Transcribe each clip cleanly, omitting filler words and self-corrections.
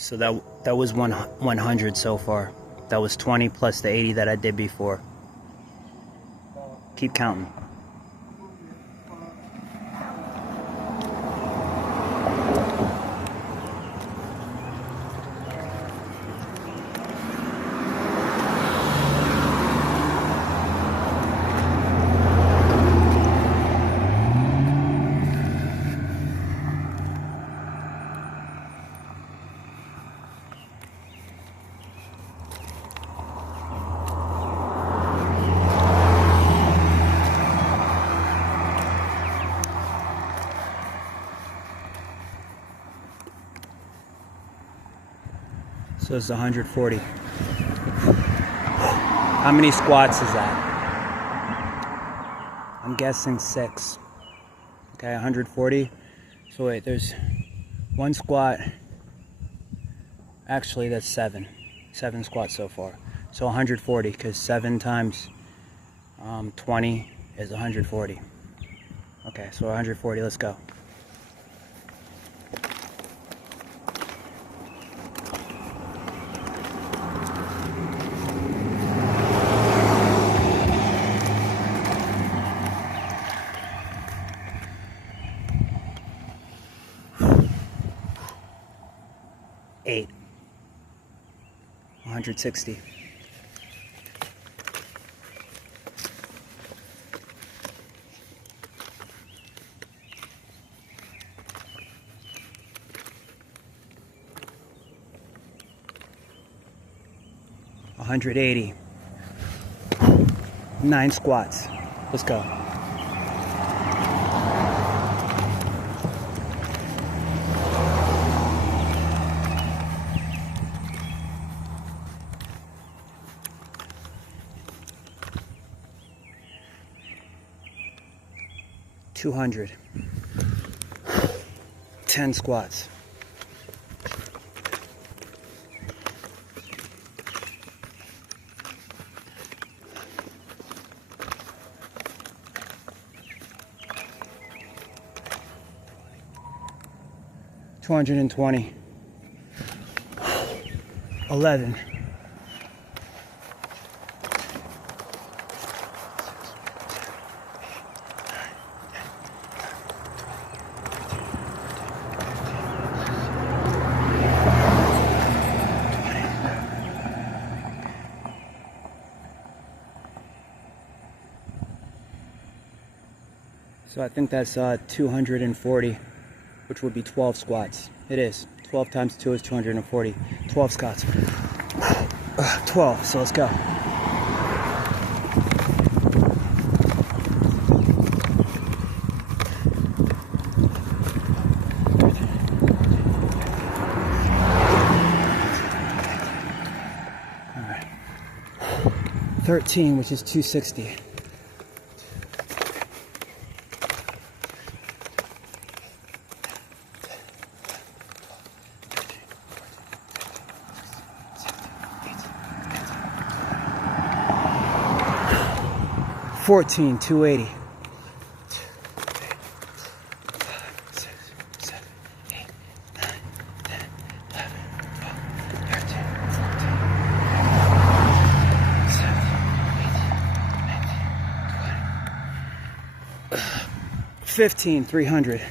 So that was 100 so far. That was 20 plus the 80 that I did before. Keep counting. So it's 140. How many squats is that? I'm guessing 6. Okay, 140. So wait, there's one squat. Actually, that's 7. 7 squats so far. So 140, because 7 times 20 is 140. Okay, so 140, let's go. Eight. 160. $180. 9 squats. Let's go. $200. 10 squats. $220. 11. So I think that's 240, which would be 12 squats. It is. 12 times 2 is 240. 12 squats. 12, so let's go. All right. 13, which is 260. $14, 280. 15, 300.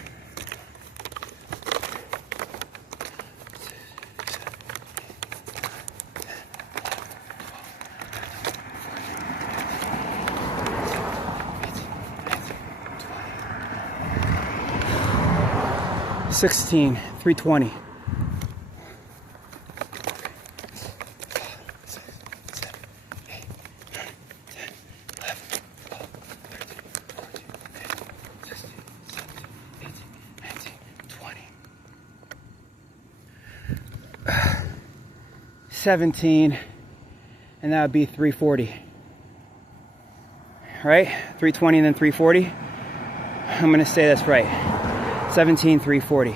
16, 320. 17, 17, and that would be 340. Right? 320 and then 340. I'm going to say that's right. 17, 340.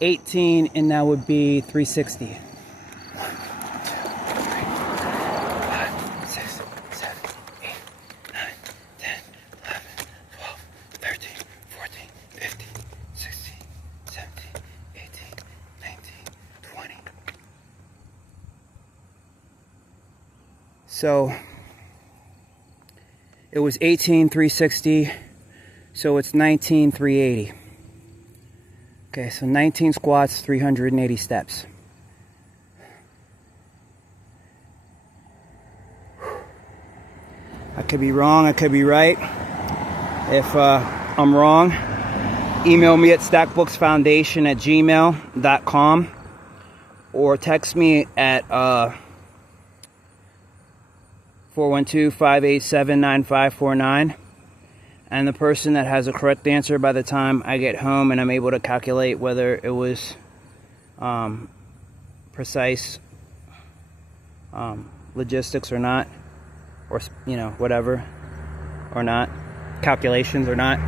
18, and that would be 360. 1, 2, 3, 4, 5, 6, 7, 8, 9, 10, 11, 12, 13, 14, 15, 16, 17, 18, 19, 20. So it was 18, 360, so it's 19, 380. Okay, so 19 squats, 380 steps. I could be wrong, I could be right. If I'm wrong, email me at stackbooksfoundation@gmail.com or text me at 412-587-9549. And the person that has a correct answer by the time I get home and I'm able to calculate whether it was precise logistics or not, or, you know, whatever, or not, calculations or not,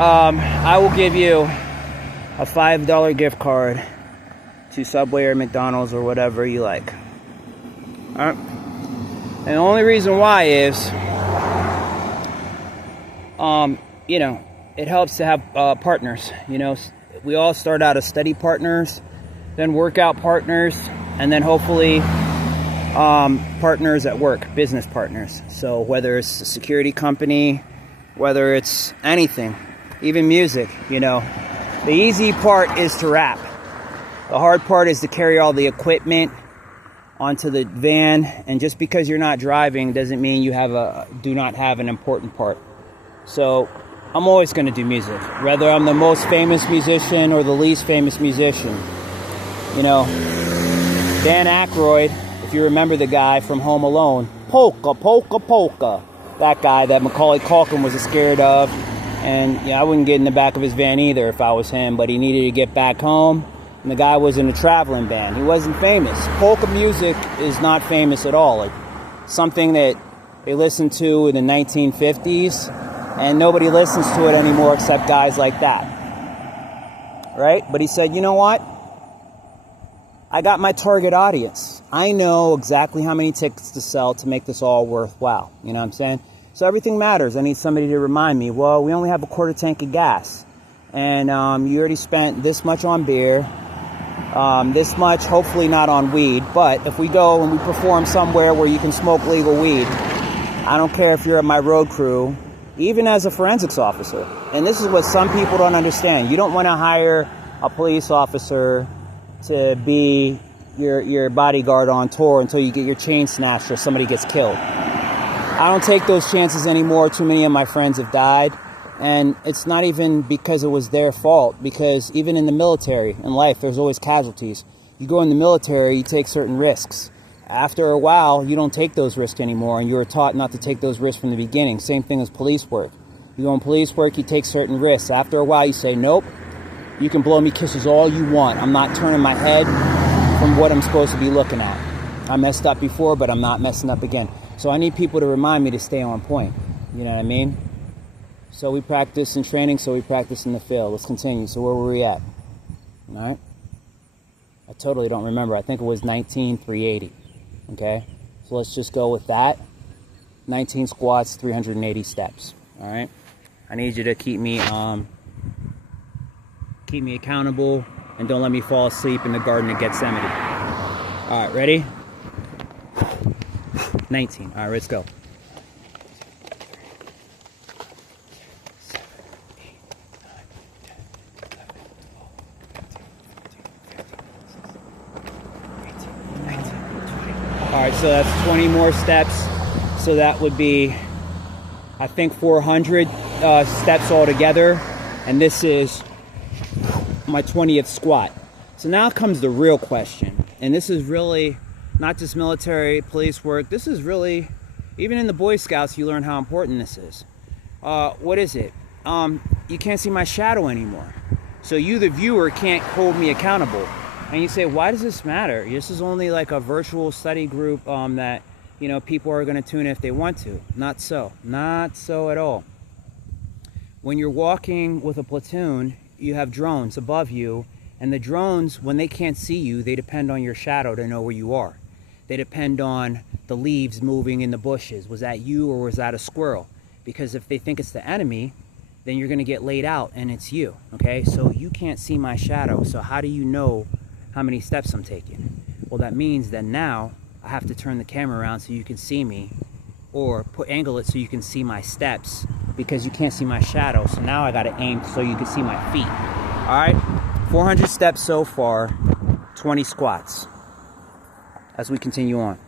I will give you a $5 gift card to Subway or McDonald's or whatever you like. All right? And the only reason why is, you know, it helps to have partners. You know, we all start out as study partners, then workout partners, and then hopefully partners at work, business partners. So whether it's a security company, whether it's anything, even music, you know, the easy part is to rap. The hard part is to carry all the equipment onto the van, and just because you're not driving doesn't mean you do not have an important part. So I'm always going to do music, whether I'm the most famous musician or the least famous musician. You know, Dan Aykroyd, if you remember the guy from Home Alone, polka, polka, polka. That guy that Macaulay Culkin was scared of. And yeah, I wouldn't get in the back of his van either if I was him, but he needed to get back home. And the guy was in a traveling band. He wasn't famous. Polka music is not famous at all. Like something that they listened to in the 1950s. And nobody listens to it anymore except guys like that. Right? But he said, you know what? I got my target audience. I know exactly how many tickets to sell to make this all worthwhile. You know what I'm saying? So everything matters. I need somebody to remind me, well, we only have a quarter tank of gas. And you already spent this much on beer. This much, hopefully not on weed. But if we go and we perform somewhere where you can smoke legal weed, I don't care if you're at my road crew, even as a forensics officer. And this is what some people don't understand. You don't want to hire a police officer to be your bodyguard on tour until you get your chain snatched or somebody gets killed. I don't take those chances anymore. Too many of my friends have died. And it's not even because it was their fault, because even in the military, in life, there's always casualties. You go in the military, you take certain risks. After a while, you don't take those risks anymore, and you were taught not to take those risks from the beginning. Same thing as police work. You go in police work, you take certain risks. After a while, you say, nope, you can blow me kisses all you want. I'm not turning my head from what I'm supposed to be looking at. I messed up before, but I'm not messing up again. So I need people to remind me to stay on point. You know what I mean? So we practice in training, so we practice in the field. Let's continue. So where were we at? All right? I totally don't remember. I think it was 19,380. Okay, so let's just go with that. 19 squats, 380 steps. All right. I need you to keep me accountable, and don't let me fall asleep in the Garden of Gethsemane. All right, ready? 19. All right, let's go. All right, so that's 20 more steps. So that would be, I think, 400 steps altogether. And this is my 20th squat. So now comes the real question. And this is really not just military, police work. This is really, even in the Boy Scouts, you learn how important this is. What is it? You can't see my shadow anymore. So you, the viewer, can't hold me accountable. And you say, why does this matter? This is only like a virtual study group that, you know, people are going to tune in if they want to. Not so. Not so at all. When you're walking with a platoon, you have drones above you. And the drones, when they can't see you, they depend on your shadow to know where you are. They depend on the leaves moving in the bushes. Was that you or was that a squirrel? Because if they think it's the enemy, then you're going to get laid out and it's you. Okay, so you can't see my shadow. So how do you know how many steps I'm taking? Well, that means that now I have to turn the camera around so you can see me, or angle it so you can see my steps, because you can't see my shadow. So now I got to aim so you can see my feet. All right, 400 steps so far, 20 squats as we continue on.